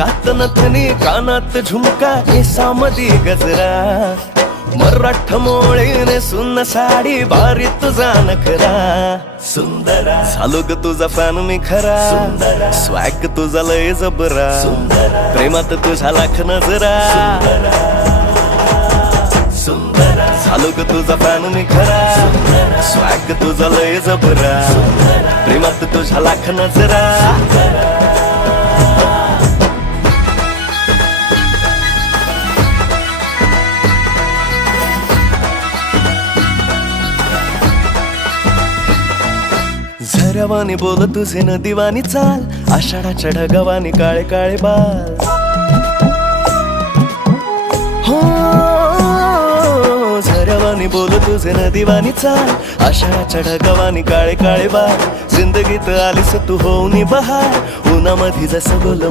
नाकात नथनी कानात झुमका केसामधी गजरा मराठ मोळीने सुन्न साडी भारी तुझा नखरा सुंदरा झालो ग तुझा फॅन मी खरा स्वॅग तुझा लय जबरा प्रेमात तुझा लाख नजरा झालो ग तुझा फॅन मी खरा स्वॅग तुझा लय जबरा प्रेमात तुझा लाख नजरा झऱ्यावानी बोल तुझे नदीवानी चाल आषाढाच्या ढगावानी काळे काळे बाल हो झऱ्यावानी बोल तुझे नदीवानी चाल आषाढाच्या ढगावानी काळे काळे बाल जिंदगीत आलीस तू होऊनी बहार उन्हामध्ये जसं बोल